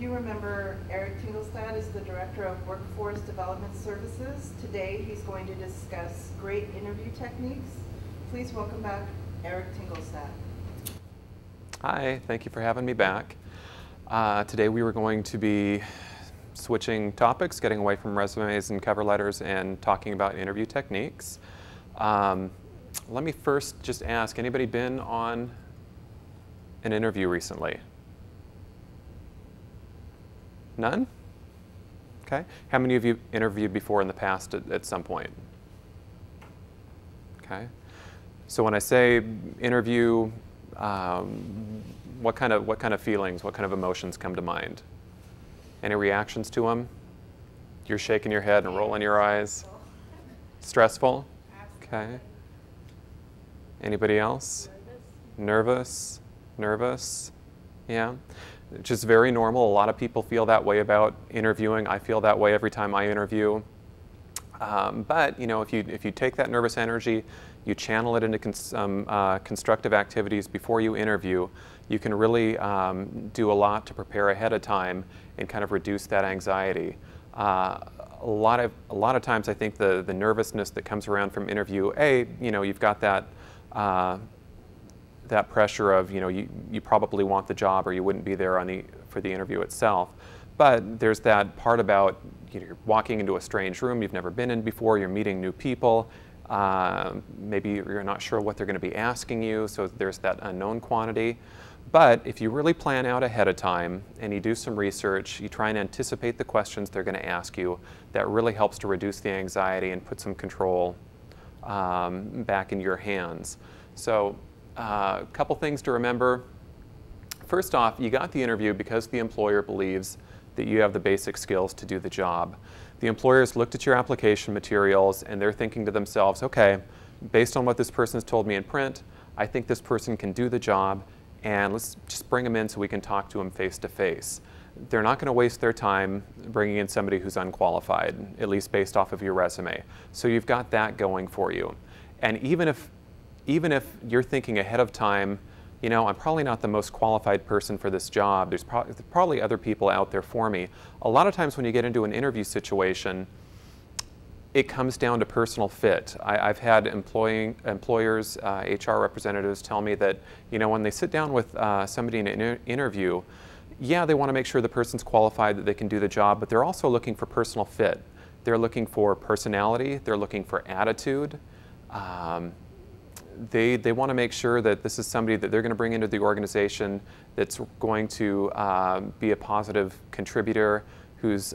You remember Eric Tingelstad is the Director of Workforce Development Services. Today he's going to discuss great interview techniques. Please welcome back Eric Tingelstad. Hi, thank you for having me back. Today we were going to be switching topics, getting away from resumes and cover letters and talking about interview techniques. Let me first just ask, anybody been on an interview recently? None? Okay. How many of you interviewed before in the past at some point? Okay. So when I say interview, what kind of feelings, what kind of emotions come to mind? Any reactions to them? You're shaking your head and rolling your eyes. Stressful? Okay. Anybody else? Nervous? Nervous? Yeah. Just very normal. A lot of people feel that way about interviewing. I feel that way every time I interview. But you know, if you take that nervous energy, you channel it into constructive activities before you interview, you can really do a lot to prepare ahead of time and kind of reduce that anxiety. A lot of times, I think the nervousness that comes around from interview, you know, you've got that that pressure of, you know, you probably want the job or you wouldn't be there for the interview itself. But there's that part about, you know, you're walking into a strange room you've never been in before, you're meeting new people, maybe you're not sure what they're going to be asking you, so there's that unknown quantity. But if you really plan out ahead of time and you do some research, you try and anticipate the questions they're going to ask you, that really helps to reduce the anxiety and put some control back in your hands. So a couple things to remember. First off, you got the interview because the employer believes that you have the basic skills to do the job. The employers looked at your application materials and they're thinking to themselves, okay, based on what this person's told me in print, I think this person can do the job, and let's just bring them in so we can talk to them face to face. They're not going to waste their time bringing in somebody who's unqualified, at least based off of your resume. So you've got that going for you. And even if you're thinking ahead of time, you know, I'm probably not the most qualified person for this job, there's probably other people out there for me. A lot of times when you get into an interview situation, it comes down to personal fit. I've had employers, HR representatives tell me that, you know, when they sit down with somebody in an interview, yeah, they want to make sure the person's qualified, that they can do the job, but they're also looking for personal fit. They're looking for personality, they're looking for attitude. They want to make sure that this is somebody that they're going to bring into the organization that's going to be a positive contributor, who's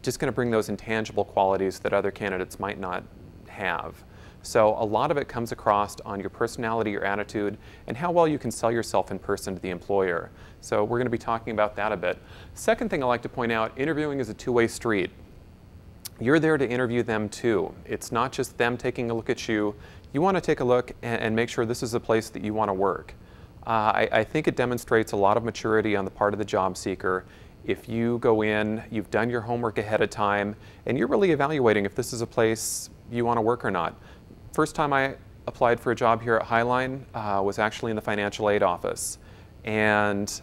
just going to bring those intangible qualities that other candidates might not have. So a lot of it comes across on your personality, your attitude, and how well you can sell yourself in person to the employer. So we're going to be talking about that a bit. Second thing I like to point out, interviewing is a two-way street. You're there to interview them too. It's not just them taking a look at you. You want to take a look and make sure this is a place that you want to work. I think it demonstrates a lot of maturity on the part of the job seeker if you go in, you've done your homework ahead of time, and you're really evaluating if this is a place you want to work or not. First time I applied for a job here at Highline was actually in the financial aid office. And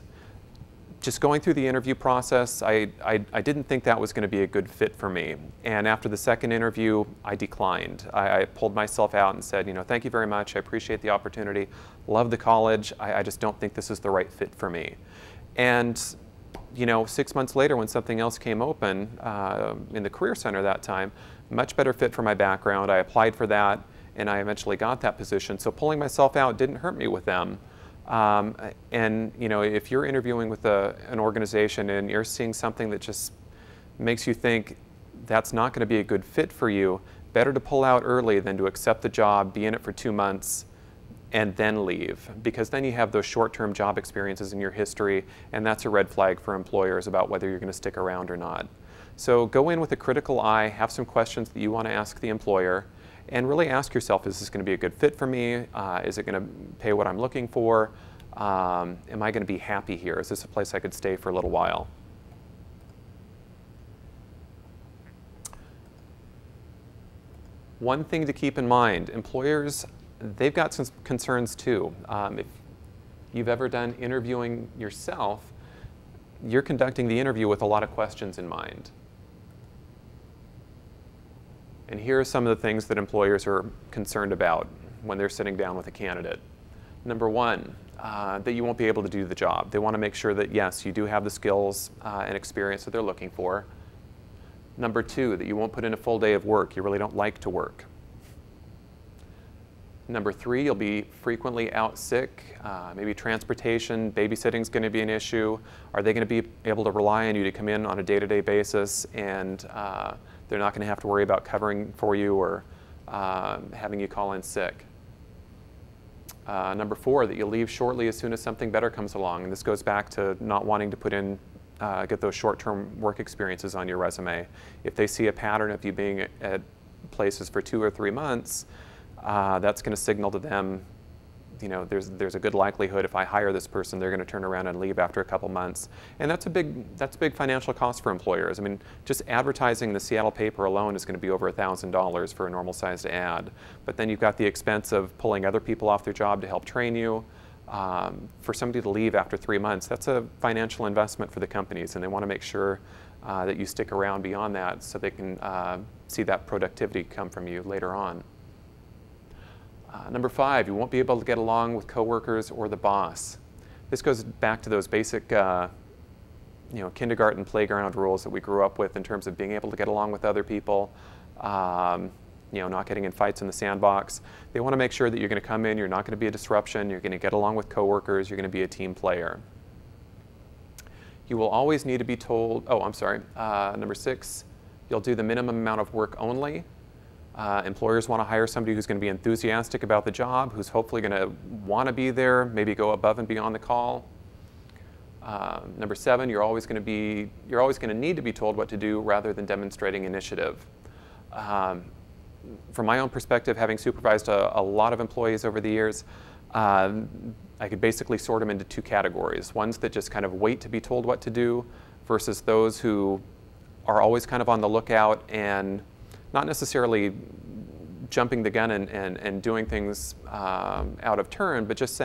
just going through the interview process, I didn't think that was going to be a good fit for me. And after the second interview, I declined. I pulled myself out and said, you know, thank you very much. I appreciate the opportunity. Love the college. I just don't think this is the right fit for me. And, you know, 6 months later, when something else came open in the Career Center that time, much better fit for my background. I applied for that, and I eventually got that position. So pulling myself out didn't hurt me with them. And you know, if you're interviewing with an organization and you're seeing something that just makes you think that's not going to be a good fit for you, better to pull out early than to accept the job, be in it for 2 months, and then leave. Because then you have those short-term job experiences in your history, and that's a red flag for employers about whether you're going to stick around or not. So go in with a critical eye, have some questions that you want to ask the employer, and really ask yourself, is this going to be a good fit for me? Is it going to pay what I'm looking for? Am I going to be happy here? Is this a place I could stay for a little while? One thing to keep in mind, employers, they've got some concerns too. If you've ever done interviewing yourself, you're conducting the interview with a lot of questions in mind. And here are some of the things that employers are concerned about when they're sitting down with a candidate. Number one, that you won't be able to do the job. They want to make sure that, yes, you do have the skills and experience that they're looking for. Number two, that you won't put in a full day of work. You really don't like to work. Number three, you'll be frequently out sick. Maybe transportation, babysitting is going to be an issue. Are they going to be able to rely on you to come in on a day-to-day basis, and they're not going to have to worry about covering for you or having you call in sick? Number four, that you'll leave shortly as soon as something better comes along. And this goes back to not wanting to put in, get those short-term work experiences on your resume. If they see a pattern of you being at places for 2 or 3 months, that's going to signal to them, you know, there's a good likelihood if I hire this person, they're going to turn around and leave after a couple months. And that's a big financial cost for employers. I mean, just advertising the Seattle paper alone is going to be over $1,000 for a normal-sized ad. But then you've got the expense of pulling other people off their job to help train you. For somebody to leave after 3 months, that's a financial investment for the companies, and they want to make sure that you stick around beyond that so they can see that productivity come from you later on. Number five, you won't be able to get along with coworkers or the boss. This goes back to those basic kindergarten playground rules that we grew up with in terms of being able to get along with other people, not getting in fights in the sandbox. They want to make sure that you're going to come in, you're not going to be a disruption, you're going to get along with coworkers, you're going to be a team player. You will always need to be told, number six, you'll do the minimum amount of work only. Employers want to hire somebody who's going to be enthusiastic about the job, who's hopefully going to want to be there, maybe go above and beyond the call. Number seven, you're always going to need to be told what to do rather than demonstrating initiative. From my own perspective, having supervised a lot of employees over the years, I could basically sort them into 2 categories. Ones that just kind of wait to be told what to do versus those who are always kind of on the lookout and not necessarily jumping the gun and doing things out of turn, but just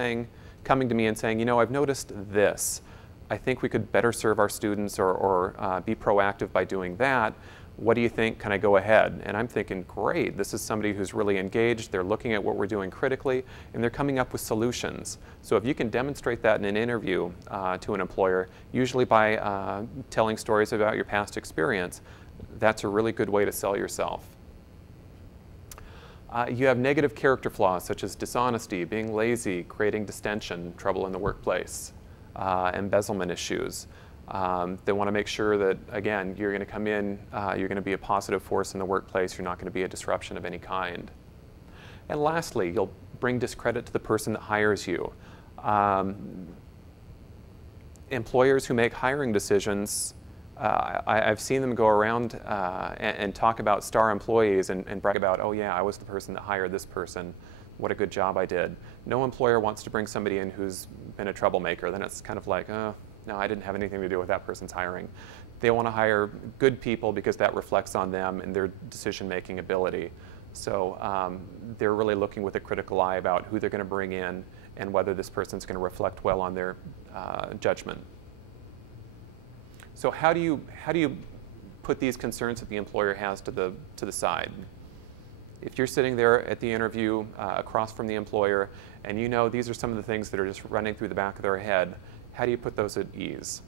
coming to me and saying, you know, I've noticed this. I think we could better serve our students or be proactive by doing that. What do you think? Can I go ahead? And I'm thinking, great, this is somebody who's really engaged. They're looking at what we're doing critically, and they're coming up with solutions. So if you can demonstrate that in an interview to an employer, usually by telling stories about your past experience, that's a really good way to sell yourself. You have negative character flaws such as dishonesty, being lazy, creating distension, trouble in the workplace, embezzlement issues. They want to make sure that, again, you're going to come in, you're going to be a positive force in the workplace, you're not going to be a disruption of any kind. And lastly, you'll bring discredit to the person that hires you. Employers who make hiring decisions, I've seen them go around and talk about star employees and brag about, oh yeah, I was the person that hired this person. What a good job I did. No employer wants to bring somebody in who's been a troublemaker. Then it's kind of like, oh, no, I didn't have anything to do with that person's hiring. They want to hire good people because that reflects on them and their decision-making ability. So they're really looking with a critical eye about who they're going to bring in and whether this person's going to reflect well on their judgment. So how do you put these concerns that the employer has to the side? If you're sitting there at the interview across from the employer and you know these are some of the things that are just running through the back of their head, how do you put those at ease?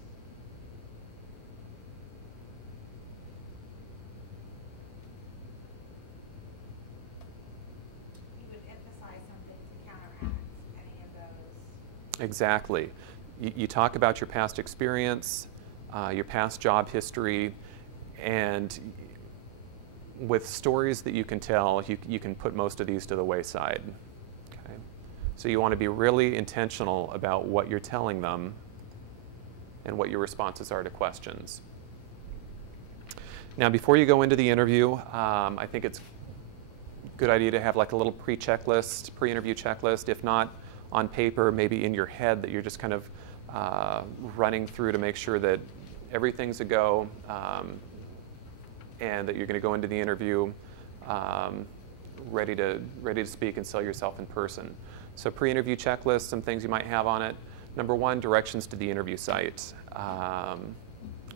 You would emphasize something to counteract any of those. Exactly. You talk about your past experience, your past job history, and with stories that you can tell, you can put most of these to the wayside. Okay? So you want to be really intentional about what you're telling them and what your responses are to questions. Now, before you go into the interview, I think it's a good idea to have like a little pre-interview checklist, if not on paper, maybe in your head, that you're just kind of running through to make sure that everything's a go, and that you're going to go into the interview ready to speak and sell yourself in person. So pre-interview checklist, some things you might have on it. Number one, directions to the interview site.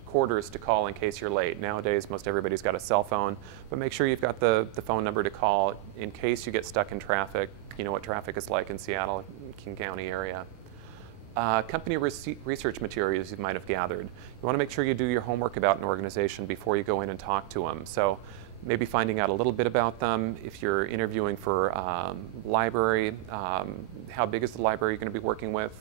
Quarters to call in case you're late. Nowadays, most everybody's got a cell phone, but make sure you've got the phone number to call in case you get stuck in traffic. You know what traffic is like in Seattle, King County area. Company research materials you might have gathered. You want to make sure you do your homework about an organization before you go in and talk to them. So maybe finding out a little bit about them. If you're interviewing for library, how big is the library you're going to be working with?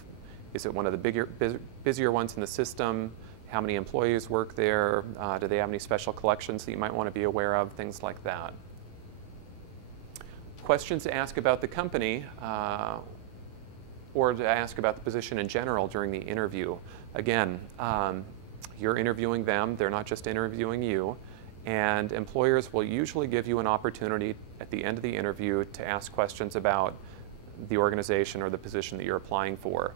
Is it one of the busier ones in the system? How many employees work there? Do they have any special collections that you might want to be aware of? Things like that. Questions to ask about the company or to ask about the position in general during the interview. Again, you're interviewing them. They're not just interviewing you. And employers will usually give you an opportunity at the end of the interview to ask questions about the organization or the position that you're applying for.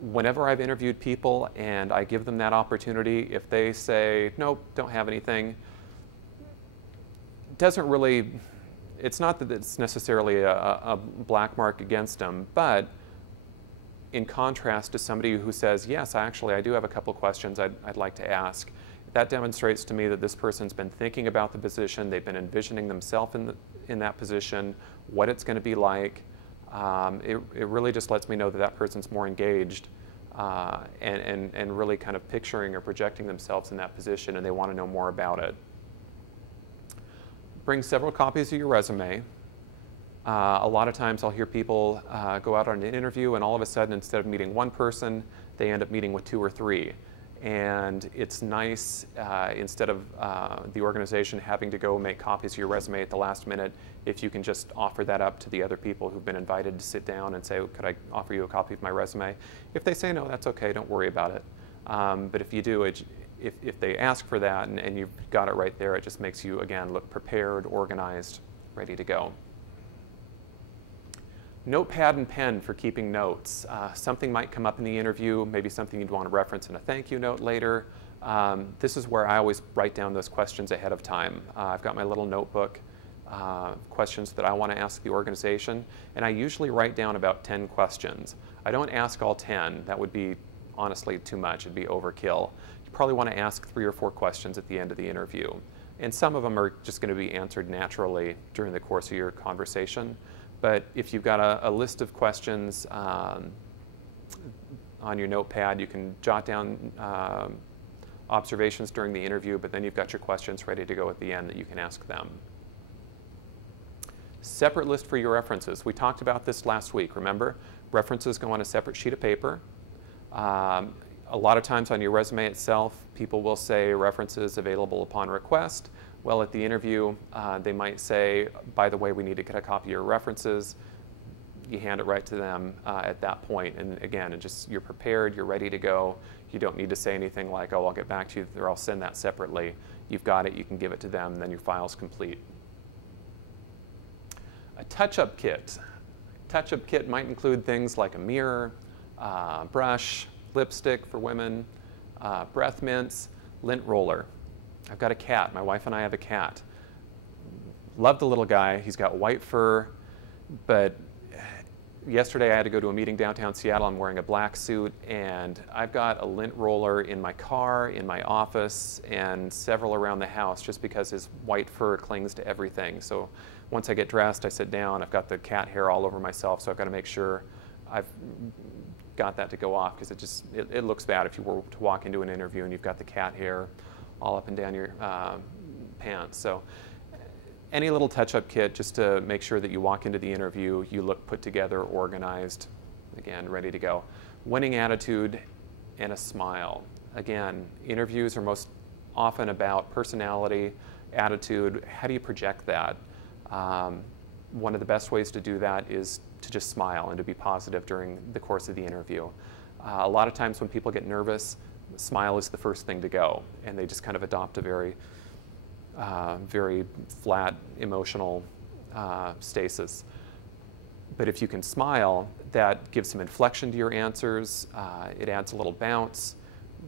Whenever I've interviewed people and I give them that opportunity, if they say, nope, don't have anything, doesn't really, it's not that it's necessarily a black mark against them, but in contrast to somebody who says, yes, I do have a couple questions I'd like to ask, that demonstrates to me that this person's been thinking about the position, they've been envisioning themselves in that position, what it's going to be like. It really just lets me know that that person's more engaged and really kind of picturing or projecting themselves in that position, and they want to know more about it. Bring several copies of your resume. A lot of times I'll hear people go out on an interview and all of a sudden, instead of meeting one person, they end up meeting with 2 or 3. And it's nice, instead of the organization having to go make copies of your resume at the last minute, if you can just offer that up to the other people who've been invited to sit down and say, could I offer you a copy of my resume? If they say no, that's okay, don't worry about it. But if you do, if they ask for that and you've got it right there, it just makes you, again, look prepared, organized, ready to go. Notepad and pen for keeping notes. Something might come up in the interview, maybe something you'd want to reference in a thank you note later. This is where I always write down those questions ahead of time. I've got my little notebook, questions that I want to ask the organization, and I usually write down about 10 questions. I don't ask all 10. That would be honestly too much. It'd be overkill. You probably want to ask 3 or 4 questions at the end of the interview. And some of them are just going to be answered naturally during the course of your conversation. But if you've got a list of questions on your notepad, you can jot down observations during the interview, but then you've got your questions ready to go at the end that you can ask them. Separate list for your references. We talked about this last week, remember? References go on a separate sheet of paper. A lot of times on your resume itself, people will say references available upon request. Well, at the interview, they might say, by the way, we need to get a copy of your references. You hand it right to them at that point. And again, you're prepared, you're ready to go. You don't need to say anything like, oh, I'll get back to you, or I'll send that separately. You've got it, you can give it to them, and then your file's complete. A touch-up kit. Touch-up kit might include things like a mirror, brush, lipstick for women, breath mints, lint roller. I've got a cat. My wife and I have a cat. Love the little guy. He's got white fur, but yesterday I had to go to a meeting downtown Seattle. I'm wearing a black suit, and I've got a lint roller in my car, in my office, and several around the house just because his white fur clings to everything. So once I get dressed, I sit down. I've got the cat hair all over myself, so I've got to make sure I've got that to go off because it looks bad if you were to walk into an interview and you've got the cat hair all up and down your pants. So any little touch-up kit just to make sure that you walk into the interview, you look put together, organized, again, ready to go. Winning attitude and a smile. Again, interviews are most often about personality, attitude. How do you project that? One of the best ways to do that is to just smile and to be positive during the course of the interview. A lot of times when people get nervous, smile is the first thing to go, and they just kind of adopt a very flat emotional stasis. But if you can smile, that gives some inflection to your answers. It adds a little bounce.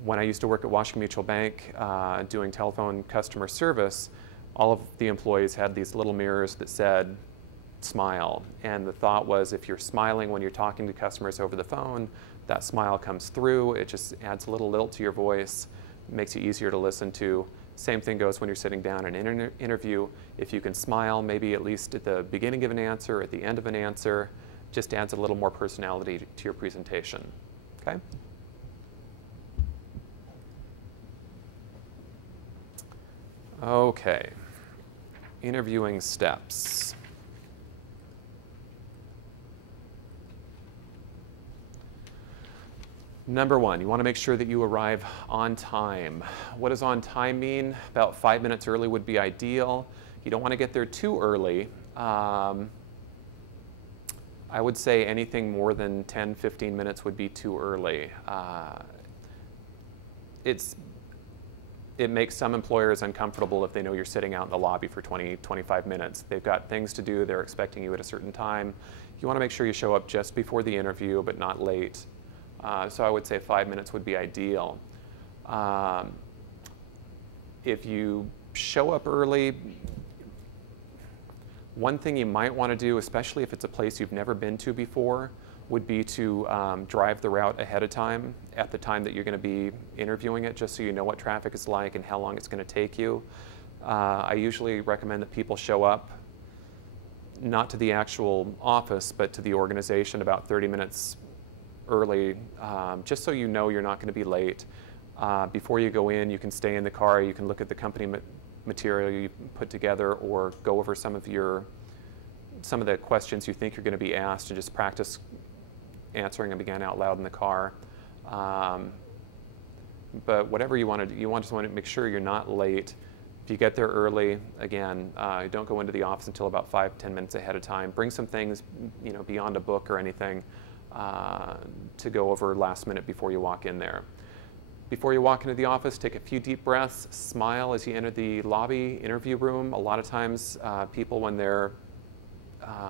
When I used to work at Washington Mutual Bank doing telephone customer service, all of the employees had these little mirrors that said, smile. And the thought was if you're smiling when you're talking to customers over the phone, that smile comes through. It just adds a little lilt to your voice, makes you easier to listen to. Same thing goes when you're sitting down in an interview. If you can smile, maybe at least at the beginning of an answer, at the end of an answer, just adds a little more personality to your presentation. Okay? Okay. Interviewing steps. Number one, you want to make sure that you arrive on time. What does on time mean? About 5 minutes early would be ideal. You don't want to get there too early. I would say anything more than 10, 15 minutes would be too early. It makes some employers uncomfortable if they know you're sitting out in the lobby for 20, 25 minutes. They've got things to do, they're expecting you at a certain time. You want to make sure you show up just before the interview, but not late. So I would say 5 minutes would be ideal. If you show up early, one thing you might want to do, especially if it's a place you've never been to before, would be to drive the route ahead of time at the time that you're going to be interviewing it, just so you know what traffic is like and how long it's going to take you. I usually recommend that people show up not to the actual office, but to the organization about 30 minutes early, just so you know you're not going to be late. Before you go in, you can stay in the car, you can look at the company material you put together, or go over some of the questions you think you're going to be asked and just practice answering them again out loud in the car. But whatever you want to do, just want to make sure you're not late. If you get there early, again, don't go into the office until about 5, 10 minutes ahead of time. Bring some things, beyond a book or anything to go over last minute before you walk in there. Before you walk into the office, take a few deep breaths, smile as you enter the lobby interview room. A lot of times people, when they're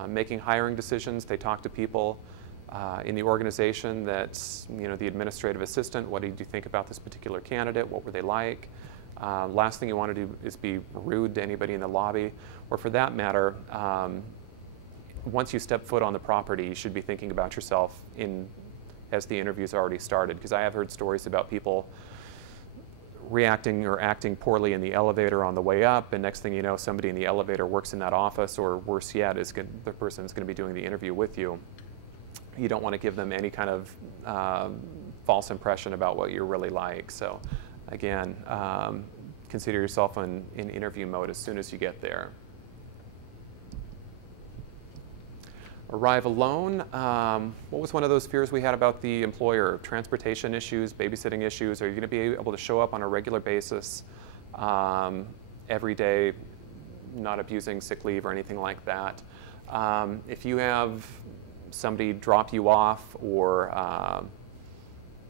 making hiring decisions, they talk to people in the organization that's, the administrative assistant. What did you think about this particular candidate? What were they like? Last thing you want to do is be rude to anybody in the lobby, or for that matter, once you step foot on the property, you should be thinking about yourself as the interview's already started, because I have heard stories about people reacting or acting poorly in the elevator on the way up, and next thing you know, somebody in the elevator works in that office, or worse yet, the person is going to be doing the interview with you. You don't want to give them any kind of false impression about what you're really like. So again, consider yourself in interview mode as soon as you get there. Arrive alone. What was one of those fears we had about the employer? Transportation issues, babysitting issues. Are you going to be able to show up on a regular basis every day, not abusing sick leave or anything like that? If you have somebody drop you off or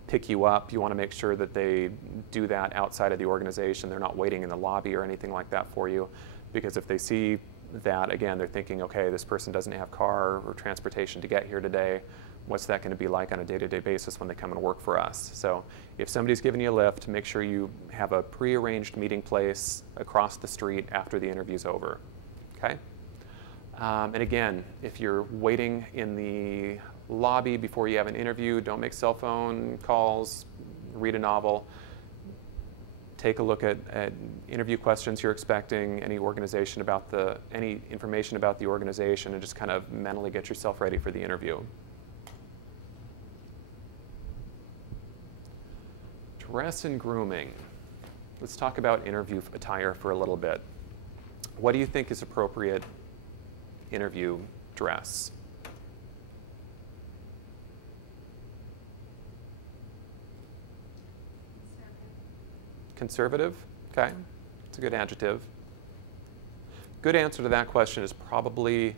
pick you up, you want to make sure that they do that outside of the organization. They're not waiting in the lobby or anything like that for you, because if they see that, again, they're thinking, okay, this person doesn't have car or transportation to get here today. What's that going to be like on a day-to-day basis when they come and work for us? So if somebody's giving you a lift, make sure you have a pre-arranged meeting place across the street after the interview's over, okay? And again, if you're waiting in the lobby before you have an interview, don't make cell phone calls, read a novel. Take a look at interview questions you're expecting, any information about the organization, and just kind of mentally get yourself ready for the interview. Dress and grooming. Let's talk about interview attire for a little bit. What do you think is appropriate interview dress? Conservative? Okay, it's a good adjective. Good answer to that question is probably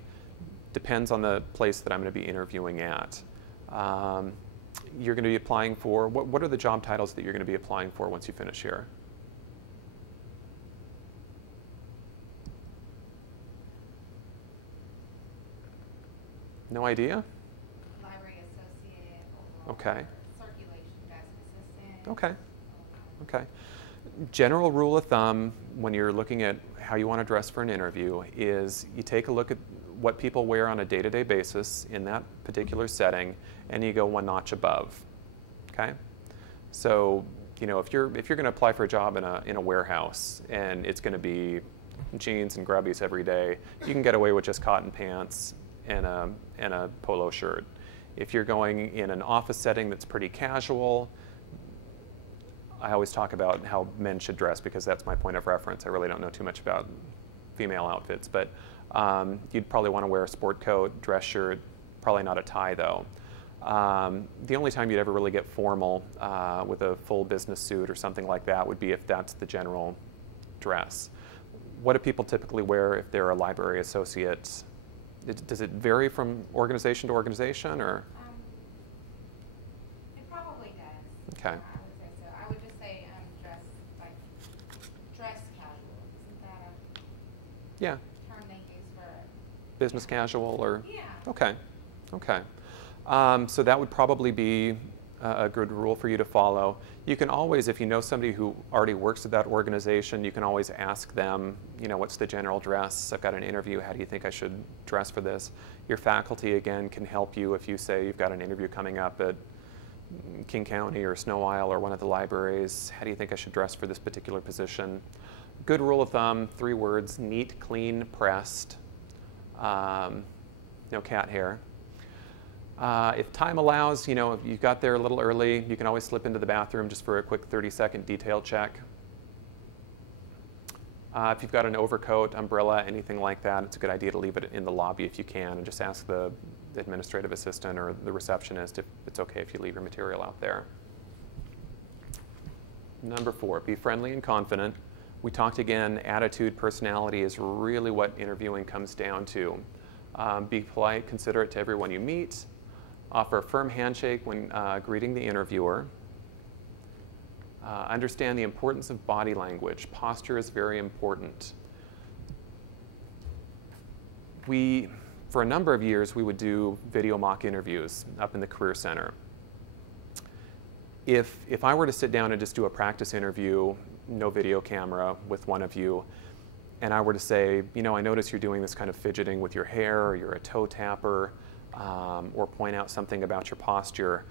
depends on the place that I'm going to be interviewing at. You're going to be applying for, what are the job titles that you're going to be applying for once you finish here? No idea? Library associate or Okay. circulation desk assistant. Okay. Okay. General rule of thumb when you're looking at how you want to dress for an interview is you take a look at what people wear on a day-to-day basis in that particular setting, and you go one notch above. Okay, so if you're going to apply for a job in a warehouse and it's going to be jeans and grubbies every day, you can get away with just cotton pants and a polo shirt. If you're going in an office setting that's pretty casual, I always talk about how men should dress because that's my point of reference. I really don't know too much about female outfits, but you'd probably want to wear a sport coat, dress shirt, probably not a tie though. The only time you'd ever really get formal with a full business suit or something like that would be if that's the general dress. What do people typically wear if they're a library associate? Does it vary from organization to organization, or? It probably does. Okay. I would say so. I would just say dress casual. Isn't that Yeah. a term they use for? Business casual, or? Yeah. Okay. Okay. So that would probably be a good rule for you to follow. You can always, if you know somebody who already works at that organization, you can always ask them, what's the general dress? I've got an interview. How do you think I should dress for this? Your faculty, again, can help you if you say you've got an interview coming up at King County or Snow Isle or one of the libraries. How do you think I should dress for this particular position? Good rule of thumb, 3 words: neat, clean, pressed, no cat hair. If time allows, if you got there a little early, you can always slip into the bathroom just for a quick 30-second detail check. If you've got an overcoat, umbrella, anything like that, it's a good idea to leave it in the lobby if you can, and just ask the administrative assistant or the receptionist if it's okay if you leave your material out there. Number 4, be friendly and confident. We talked again, attitude, personality is really what interviewing comes down to. Be polite, considerate to everyone you meet. Offer a firm handshake when greeting the interviewer. Understand the importance of body language. Posture is very important. For a number of years, we would do video mock interviews up in the Career Center. If I were to sit down and just do a practice interview, no video camera, with one of you, and I were to say, I notice you're doing this kind of fidgeting with your hair, or you're a toe tapper, or point out something about your posture,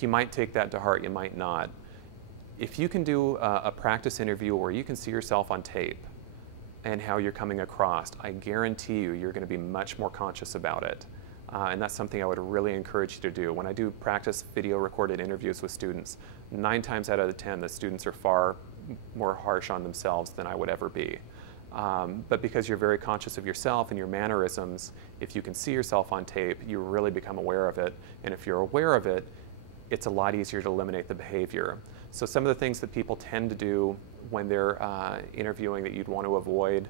you might take that to heart, you might not. If you can do a practice interview where you can see yourself on tape and how you're coming across, I guarantee you're going to be much more conscious about it. And that's something I would really encourage you to do. When I do practice video recorded interviews with students, 9 times out of 10, the students are far more harsh on themselves than I would ever be. But because you're very conscious of yourself and your mannerisms, if you can see yourself on tape, you really become aware of it. And if you're aware of it, it's a lot easier to eliminate the behavior. So some of the things that people tend to do when they're interviewing that you'd want to avoid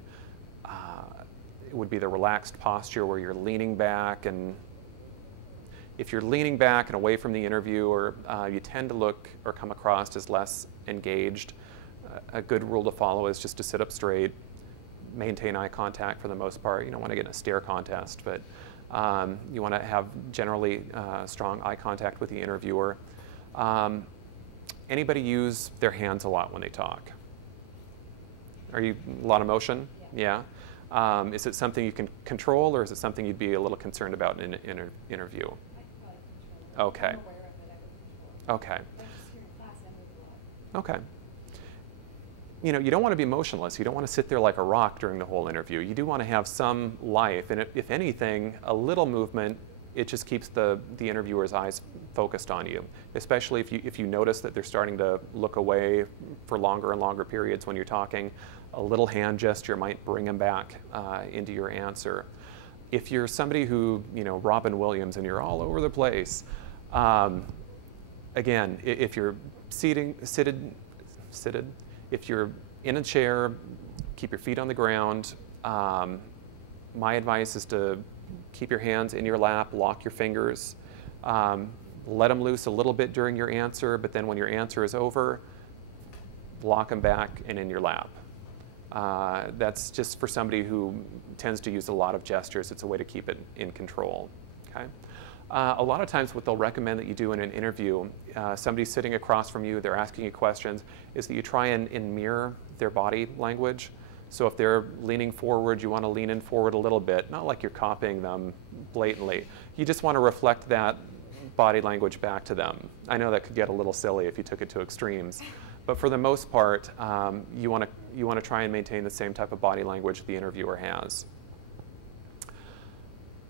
would be the relaxed posture where you're leaning back. And if you're leaning back and away from the interviewer, you tend to look or come across as less engaged. A good rule to follow is just to sit up straight, maintain eye contact for the most part. You don't want to get in a stare contest, but you want to have generally strong eye contact with the interviewer. Anybody use their hands a lot when they talk? Are you a lot of motion? Yeah. Is it something you can control, or is it something you'd be a little concerned about in an interview? Okay. Okay. Okay. You don't want to be motionless. You don't want to sit there like a rock during the whole interview. You do want to have some life, and if anything, a little movement, it just keeps the interviewer's eyes focused on you, especially if you notice that they're starting to look away for longer and longer periods when you're talking. A little hand gesture might bring them back into your answer. If you're somebody who, Robin Williams, and you're all over the place, again, if you're seated, if you're in a chair, keep your feet on the ground. My advice is to keep your hands in your lap, lock your fingers, let them loose a little bit during your answer, but then when your answer is over, lock them back and in your lap. That's just for somebody who tends to use a lot of gestures. It's a way to keep it in control. Okay? A lot of times what they'll recommend that you do in an interview, somebody's sitting across from you, they're asking you questions, is that you try and mirror their body language. So if they're leaning forward, you want to lean in forward a little bit, not like you're copying them blatantly. You just want to reflect that body language back to them. I know that could get a little silly if you took it to extremes, but for the most part, you want to try and maintain the same type of body language the interviewer has.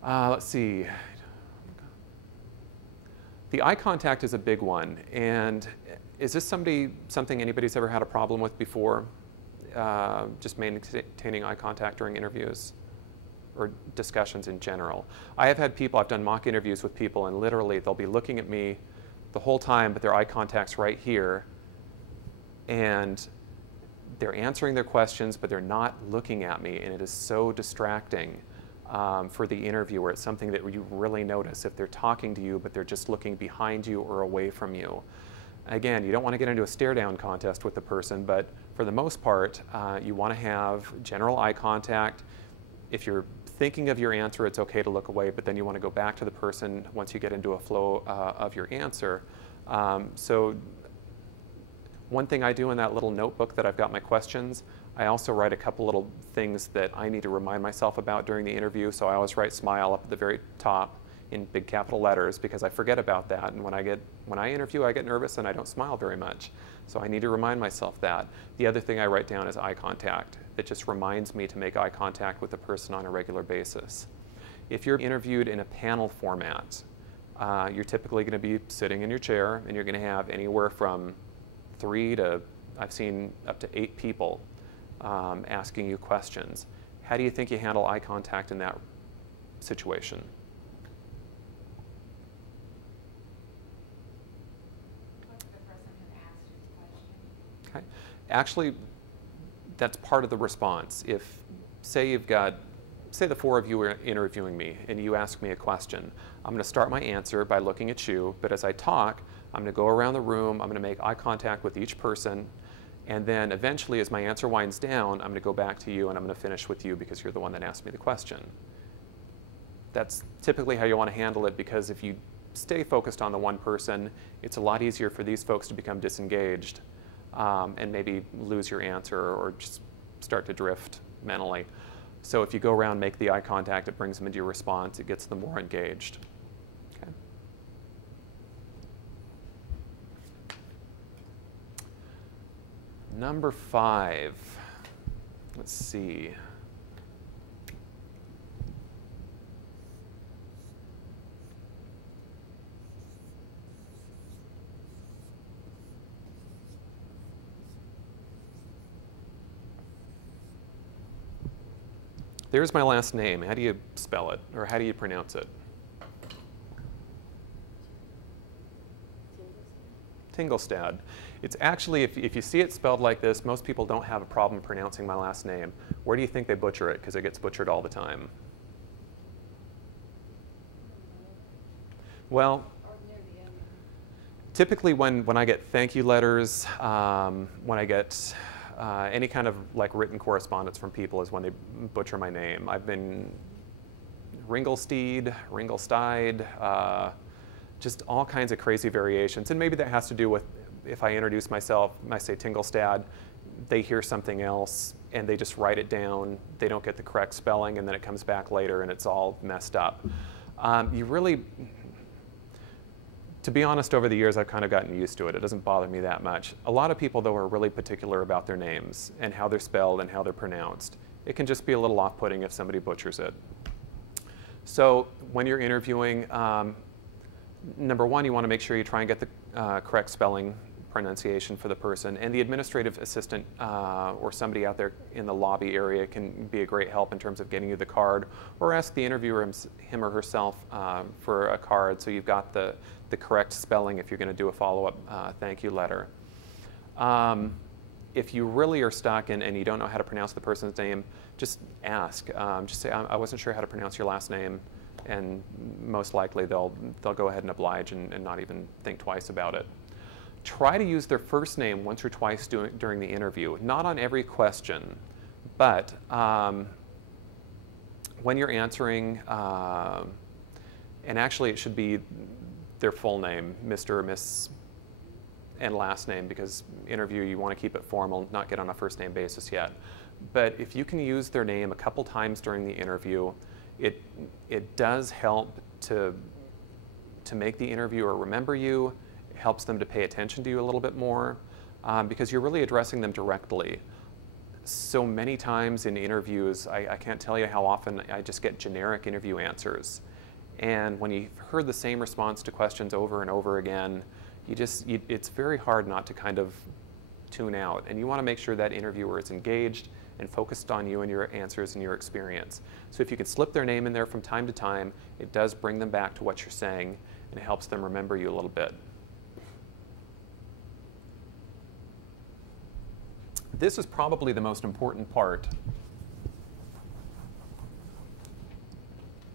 Let's see. The eye contact is a big one, and is this something anybody's ever had a problem with before? Just maintaining eye contact during interviews or discussions in general. I have had people, I've done mock interviews with people, and literally they'll be looking at me the whole time, but their eye contact's right here, and they're answering their questions, but they're not looking at me, and it is so distracting for the interviewer. It's something that you really notice if they're talking to you, but they're just looking behind you or away from you. Again, you don't want to get into a stare-down contest with the person, but for the most part, you want to have general eye contact. If you're thinking of your answer, it's okay to look away, but then you want to go back to the person once you get into a flow of your answer. So one thing I do in that little notebook that I've got my questions, I also write a couple little things that I need to remind myself about during the interview. So I always write SMILE up at the very top in big capital letters because I forget about that. And when I interview, I get nervous and I don't smile very much. So I need to remind myself that. The other thing I write down is eye contact. It just reminds me to make eye contact with the person on a regular basis. If you're interviewed in a panel format, you're typically going to be sitting in your chair, and you're going to have anywhere from 3 to, I've seen up to 8 people asking you questions. How do you think you handle eye contact in that situation? What's the person who asked you the question? Okay. Actually, that's part of the response. If, say the 4 of you are interviewing me and you ask me a question, I'm going to start my answer by looking at you, but as I talk, I'm going to go around the room, I'm going to make eye contact with each person, and then eventually as my answer winds down, I'm going to go back to you and I'm going to finish with you because you're the one that asked me the question. That's typically how you want to handle it, because if you stay focused on the one person, it's a lot easier for these folks to become disengaged and maybe lose your answer or just start to drift mentally. So if you go around, make the eye contact, it brings them into your response, it gets them more engaged. Okay. Number 5, let's see. There's my last name. How do you spell it, or how do you pronounce it? Tingelstad. It's actually, if you see it spelled like this, most people don't have a problem pronouncing my last name. Where do you think they butcher it? Because it gets butchered all the time. Well, typically when I get thank you letters, when I get any kind of like written correspondence from people is when they butcher my name. I've been Ringelsteed, just all kinds of crazy variations. And maybe that has to do with if I introduce myself, I say Tingelstad, they hear something else and they just write it down. They don't get the correct spelling, and then it comes back later and it's all messed up. To be honest, over the years, I've kind of gotten used to it. It doesn't bother me that much. A lot of people, though, are really particular about their names and how they're spelled and how they're pronounced. It can just be a little off-putting if somebody butchers it. So when you're interviewing, number 1, you want to make sure you try and get the correct spelling pronunciation for the person. And the administrative assistant or somebody out there in the lobby area can be a great help in terms of getting you the card, or ask the interviewer him or herself for a card so you've got the correct spelling if you're going to do a follow-up thank you letter. If you really are stuck and you don't know how to pronounce the person's name, just ask. Just say, I wasn't sure how to pronounce your last name, and most likely they'll go ahead and oblige and not even think twice about it. Try to use their first name once or twice during the interview. Not on every question, but when you're answering, and actually it should be their full name, Mr. or Miss, and last name, because interview, you want to keep it formal, not get on a first name basis yet. But if you can use their name a couple times during the interview, it does help to to make the interviewer remember you. It helps them to pay attention to you a little bit more because you're really addressing them directly. So many times in interviews, I can't tell you how often I just get generic interview answers. And when you've heard the same response to questions over and over again, it's very hard not to kind of tune out. And you want to make sure that interviewer is engaged and focused on you and your answers and your experience. So if you can slip their name in there from time to time, it does bring them back to what you're saying, and it helps them remember you a little bit. This is probably the most important part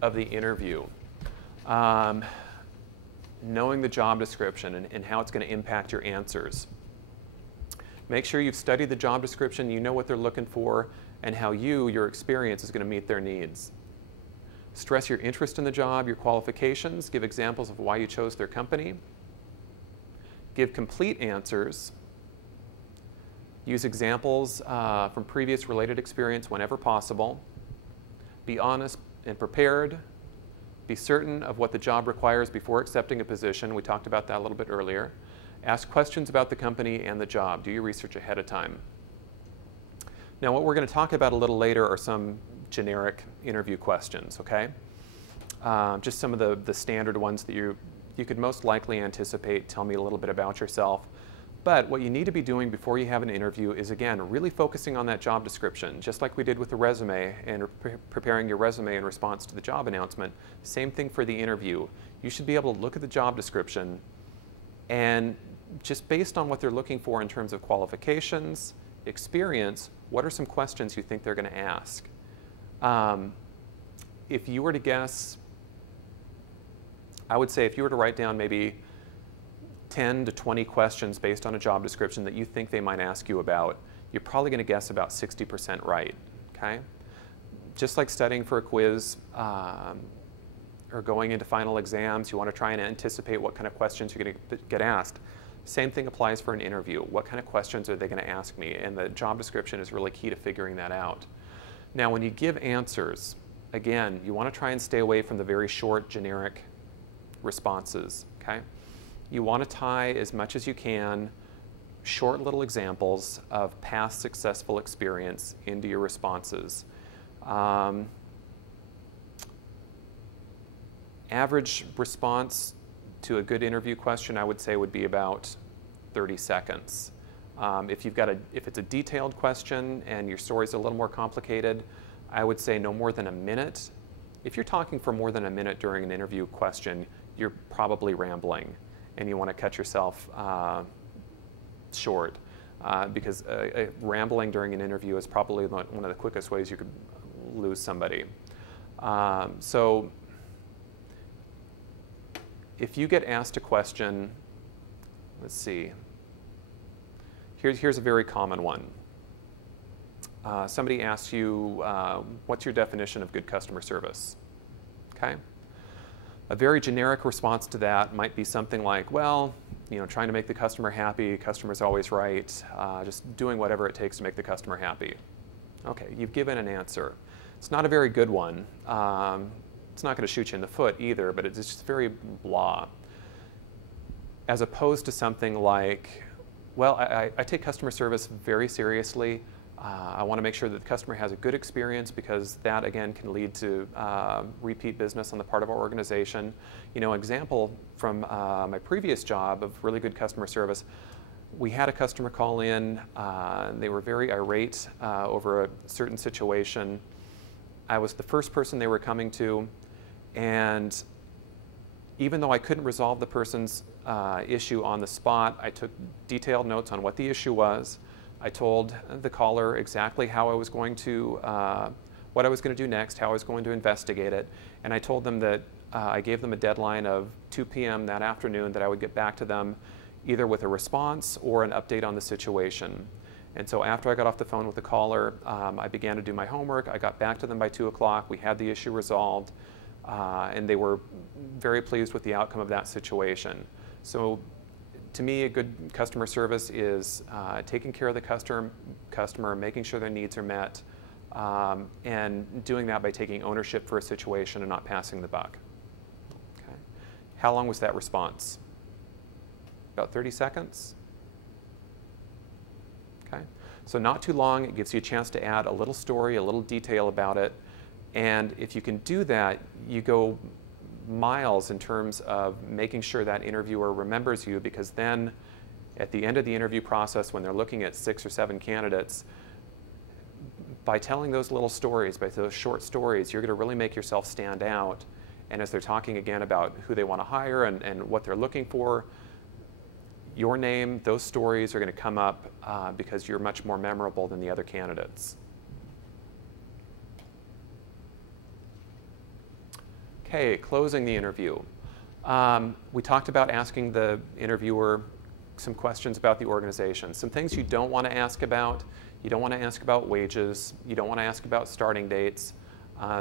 of the interview. Knowing the job description and how it's going to impact your answers. Make sure you've studied the job description, you know what they're looking for, and how your experience is going to meet their needs. Stress your interest in the job, your qualifications, give examples of why you chose their company. Give complete answers. Use examples from previous related experience whenever possible. Be honest and prepared. Be certain of what the job requires before accepting a position. We talked about that a little bit earlier. Ask questions about the company and the job. Do your research ahead of time. Now, what we're going to talk about a little later are some generic interview questions, okay? Just some of the standard ones that you could most likely anticipate. Tell me a little bit about yourself. But what you need to be doing before you have an interview is, again, really focusing on that job description, just like we did with the resume and preparing your resume in response to the job announcement. Same thing for the interview. You should be able to look at the job description and just based on what they're looking for in terms of qualifications, experience, what are some questions you think they're going to ask? If you were to guess, I would say if you were to write down maybe 10 to 20 questions based on a job description that you think they might ask you about, you're probably going to guess about 60% right, okay? Just like studying for a quiz or going into final exams, you want to try and anticipate what kind of questions you're going to get asked. Same thing applies for an interview. What kind of questions are they going to ask me? And the job description is really key to figuring that out. Now, when you give answers, again, you want to try and stay away from the very short, generic responses, okay? You want to tie as much as you can short little examples of past successful experience into your responses. Average response to a good interview question, I would say, would be about 30 seconds. If it's a detailed question and your story's a little more complicated, I would say no more than a minute. If you're talking for more than a minute during an interview question, you're probably rambling, and you want to cut yourself short because rambling during an interview is probably one of the quickest ways you could lose somebody. So if you get asked a question, let's see, here's a very common one. Somebody asks you, what's your definition of good customer service? Okay? A very generic response to that might be something like, well, trying to make the customer happy, customer's always right, just doing whatever it takes to make the customer happy. Okay, you've given an answer. It's not a very good one. It's not going to shoot you in the foot either, but it's just very blah. As opposed to something like, well, I take customer service very seriously. I want to make sure that the customer has a good experience because that, again, can lead to repeat business on the part of our organization. Example from my previous job of really good customer service, we had a customer call in. They were very irate over a certain situation. I was the first person they were coming to, and even though I couldn't resolve the person's issue on the spot, I took detailed notes on what the issue was. I told the caller exactly how I was going to, what I was going to do next, how I was going to investigate it, and I told them that I gave them a deadline of 2 p.m. that afternoon that I would get back to them either with a response or an update on the situation. And so after I got off the phone with the caller, I began to do my homework. I got back to them by 2 o'clock. We had the issue resolved, and they were very pleased with the outcome of that situation. So to me, a good customer service is taking care of the customer, making sure their needs are met, and doing that by taking ownership for a situation and not passing the buck. Okay. How long was that response? About 30 seconds? Okay. So not too long. It gives you a chance to add a little story, a little detail about it. And if you can do that, you go miles in terms of making sure that interviewer remembers you, because then at the end of the interview process, when they're looking at 6 or 7 candidates, by telling those little stories, by those short stories, you're going to really make yourself stand out. And as they're talking again about who they want to hire and what they're looking for, your name, those stories are going to come up because you're much more memorable than the other candidates. Okay, closing the interview. We talked about asking the interviewer some questions about the organization. Some things you don't want to ask about. You don't want to ask about wages. You don't want to ask about starting dates.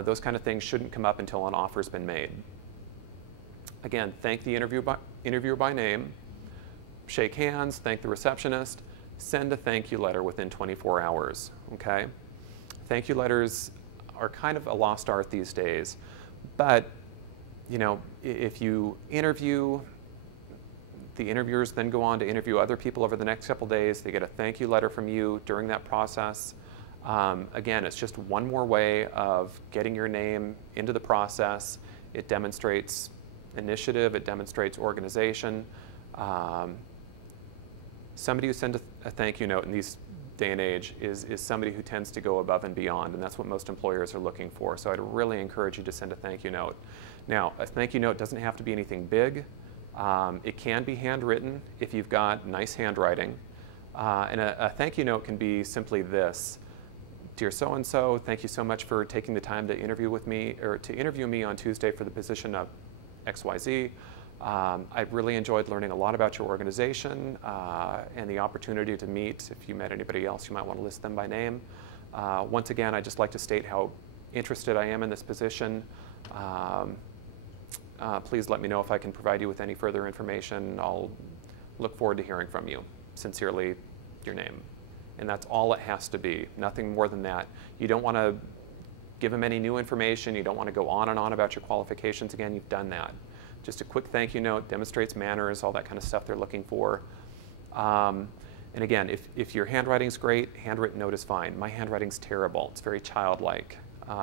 Those kind of things shouldn't come up until an offer's been made. Again, thank the interviewer by name. Shake hands, thank the receptionist. Send a thank you letter within 24 hours, okay? Thank you letters are kind of a lost art these days. But, you know, if you interview, the interviewers then go on to interview other people over the next couple days. They get a thank you letter from you during that process. Again, it's just one more way of getting your name into the process. It demonstrates initiative. It demonstrates organization. Somebody who sends a thank you note in these day and age is somebody who tends to go above and beyond, and that's what most employers are looking for. So I'd really encourage you to send a thank you note. Now, a thank you note doesn't have to be anything big. It can be handwritten if you've got nice handwriting. And a thank you note can be simply this: Dear so-and-so, thank you so much for taking the time to interview with me, or to interview me on Tuesday for the position of XYZ. I really enjoyed learning a lot about your organization and the opportunity to meet. If you met anybody else, you might want to list them by name. Once again, I'd just like to state how interested I am in this position. Please let me know if I can provide you with any further information. I'll look forward to hearing from you. Sincerely, your name. And that's all it has to be, nothing more than that. You don't want to give them any new information. You don't want to go on and on about your qualifications. Again, you've done that. Just a quick thank you note, demonstrates manners, all that kind of stuff they're looking for. And again, if your handwriting's great, handwritten note is fine. My handwriting's terrible. It's very childlike.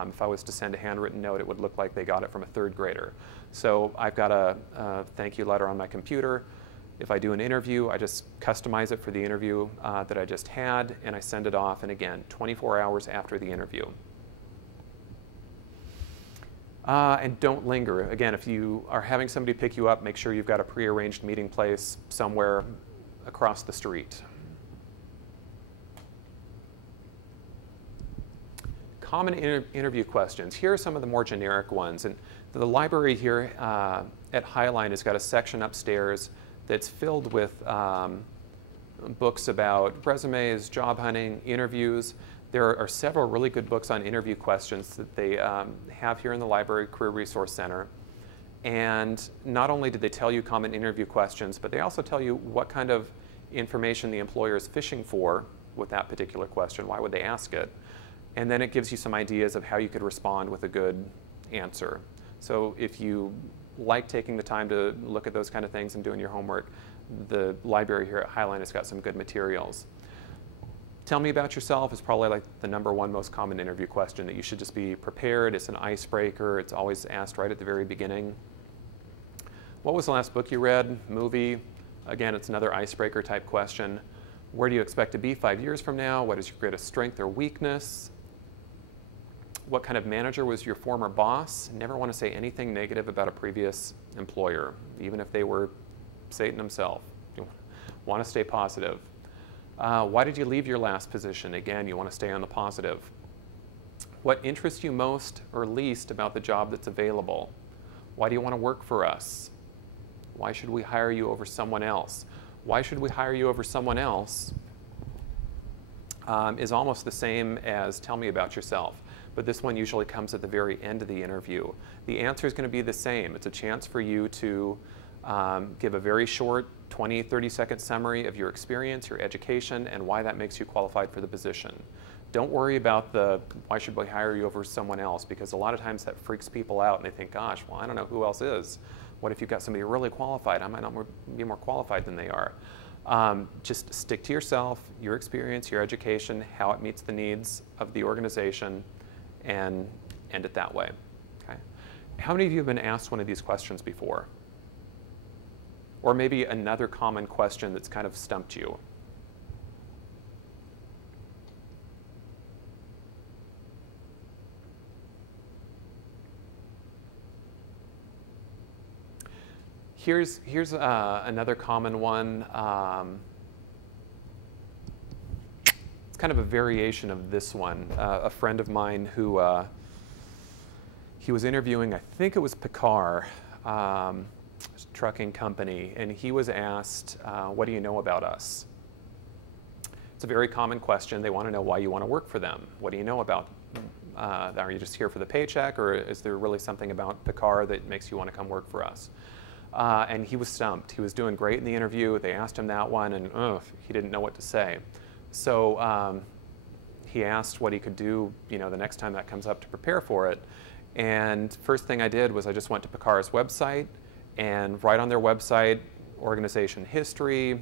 If I was to send a handwritten note, it would look like they got it from a 3rd grader. So I've got a thank you letter on my computer. If I do an interview, I just customize it for the interview that I just had, and I send it off, and again, 24 hours after the interview. And don't linger. Again, if you are having somebody pick you up, make sure you've got a prearranged meeting place somewhere across the street. Common interview questions. Here are some of the more generic ones. And the library here at Highline has got a section upstairs that's filled with books about resumes, job hunting, interviews. There are several really good books on interview questions that they have here in the Library Career Resource Center. And not only do they tell you common interview questions, but they also tell you what kind of information the employer is fishing for with that particular question. Why would they ask it? And then it gives you some ideas of how you could respond with a good answer. So if you like taking the time to look at those kind of things and doing your homework, the library here at Highline has got some good materials. Tell me about yourself is probably like the #1 most common interview question that you should just be prepared. It's an icebreaker. It's always asked right at the very beginning. What was the last book you read? Movie? Again, it's another icebreaker type question. Where do you expect to be 5 years from now? What is your greatest strength or weakness? What kind of manager was your former boss? Never want to say anything negative about a previous employer, even if they were Satan himself. You want to stay positive. Why did you leave your last position? Again, you want to stay on the positive. What interests you most or least about the job that's available? Why do you want to work for us? Why should we hire you over someone else? Why should we hire you over someone else is almost the same as tell me about yourself. But this one usually comes at the very end of the interview. The answer is going to be the same. It's a chance for you to give a very short 20, 30-second summary of your experience, your education, and why that makes you qualified for the position. Don't worry about the why should we hire you over someone else, because a lot of times that freaks people out and they think, gosh, well, I don't know who else is. What if you've got somebody really qualified? I might not be more qualified than they are. Just stick to yourself, your experience, your education, how it meets the needs of the organization, and end it that way. Okay? How many of you have been asked one of these questions before? Or maybe another common question that's kind of stumped you? Here's another common one. It's kind of a variation of this one. A friend of mine who he was interviewing, I think it was Picard, trucking company, and he was asked, "What do you know about us?" It's a very common question. They want to know why you want to work for them. What do you know about? Are you just here for the paycheck, or is there really something about Picard that makes you want to come work for us? And he was stumped. He was doing great in the interview. They asked him that one, and he didn't know what to say. So he asked what he could do, the next time that comes up to prepare for it. And first thing I did was I just went to Picard's website, and right on their website, organization history,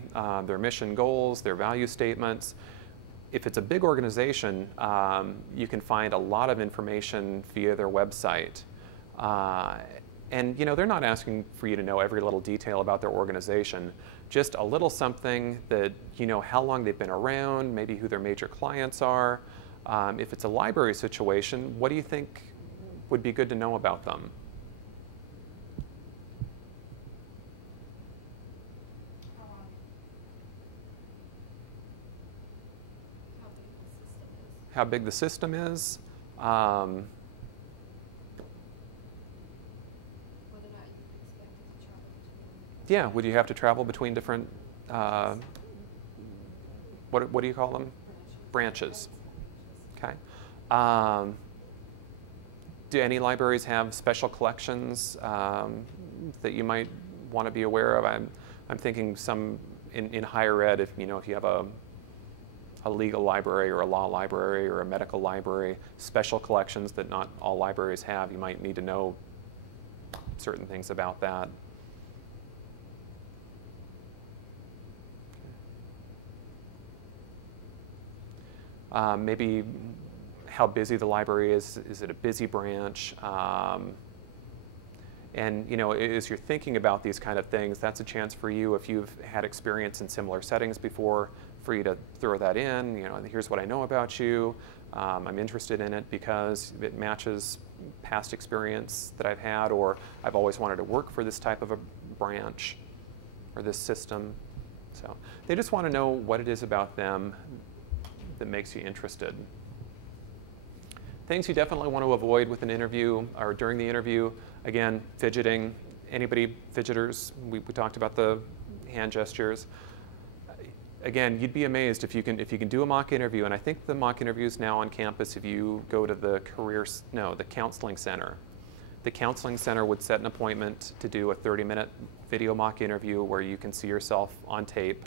their mission goals, their value statements. If it's a big organization, you can find a lot of information via their website. And they're not asking for you to know every little detail about their organization, just a little something that how long they've been around, maybe who their major clients are. If it's a library situation, what do you think would be good to know about them? How big the system is. Yeah, would you have to travel between different, what do you call them? Branches. Okay. Do any libraries have special collections that you might want to be aware of? I'm thinking some in higher ed, if you have a legal library or a law library or a medical library, special collections that not all libraries have, you might need to know certain things about that. Maybe how busy the library is. Is it a busy branch? And as you're thinking about these kind of things, that's a chance for you, if you've had experience in similar settings before, for you to throw that in. Here's what I know about you. I'm interested in it because it matches past experience that I've had, or I've always wanted to work for this type of a branch or this system. So they just want to know what it is about them that makes you interested. Things you definitely want to avoid with an interview or during the interview, again, fidgeting. Anybody fidgeters? We talked about the hand gestures. Again, you'd be amazed if you can do a mock interview, and I think the mock interviews now on campus, if you go to the counseling center. The counseling center would set an appointment to do a 30-minute video mock interview where you can see yourself on tape.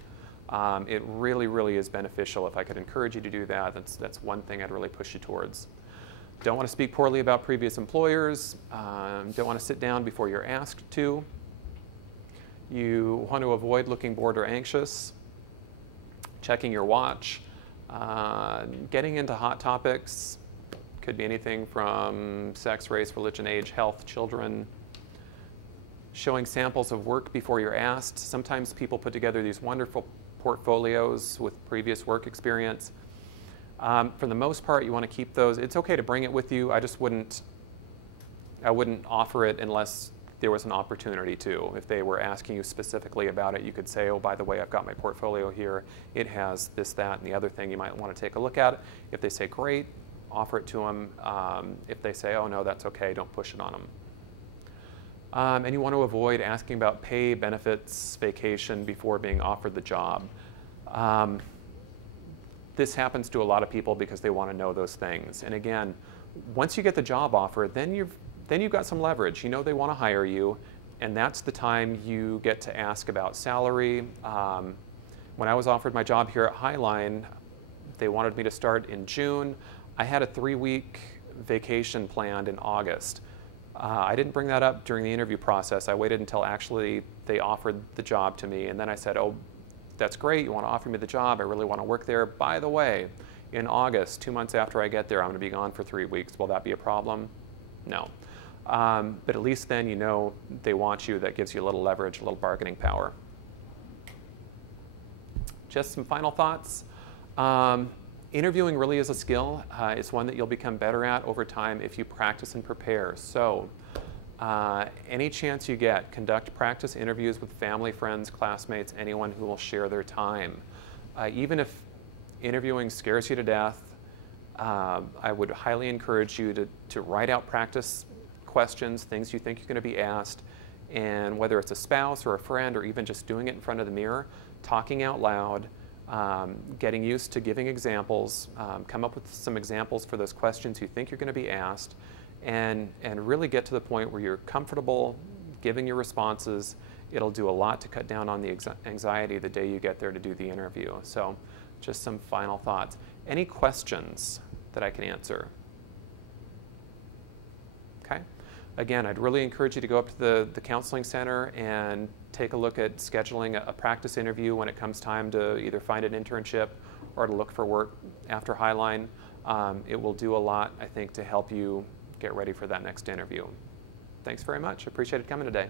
It really, really is beneficial. If I could encourage you to do that, that's one thing I'd really push you towards. Don't want to speak poorly about previous employers. Don't want to sit down before you're asked to. You want to avoid looking bored or anxious. Checking your watch. Getting into hot topics. Could be anything from sex, race, religion, age, health, children. Showing samples of work before you're asked. Sometimes people put together these wonderful portfolios with previous work experience. For the most part, you want to keep those. It's okay to bring it with you. I wouldn't offer it unless there was an opportunity to. If they were asking you specifically about it, you could say, oh, by the way, I've got my portfolio here. It has this, that, and the other thing. You might want to take a look at it. If they say, great, offer it to them. If they say, oh, no, that's okay, don't push it on them. And you want to avoid asking about pay, benefits, vacation before being offered the job. This happens to a lot of people because they want to know those things. And again, once you get the job offer, then you've got some leverage. They want to hire you, and that's the time you get to ask about salary. When I was offered my job here at Highline, they wanted me to start in June. I had a 3-week vacation planned in August. I didn't bring that up during the interview process. I waited until actually they offered the job to me, and then I said, oh, that's great, you want to offer me the job, I really want to work there. By the way, in August, 2 months after I get there, I'm going to be gone for 3 weeks. Will that be a problem? No. But at least then you know they want you. That gives you a little leverage, a little bargaining power. Just some final thoughts. Interviewing really is a skill. It's one that you'll become better at over time if you practice and prepare. So any chance you get, conduct practice interviews with family, friends, classmates, anyone who will share their time. Even if interviewing scares you to death, I would highly encourage you to write out practice questions, things you think you're going to be asked, and whether it's a spouse or a friend or even just doing it in front of the mirror, talking out loud, getting used to giving examples, come up with some examples for those questions you think you're going to be asked, and really get to the point where you're comfortable giving your responses. It'll do a lot to cut down on the anxiety the day you get there to do the interview. So just some final thoughts. Any questions that I can answer? Okay. Again, I'd really encourage you to go up to the counseling center and take a look at scheduling a practice interview when it comes time to either find an internship or to look for work after Highline. It will do a lot, I think, to help you get ready for that next interview. Thanks very much. Appreciated coming today.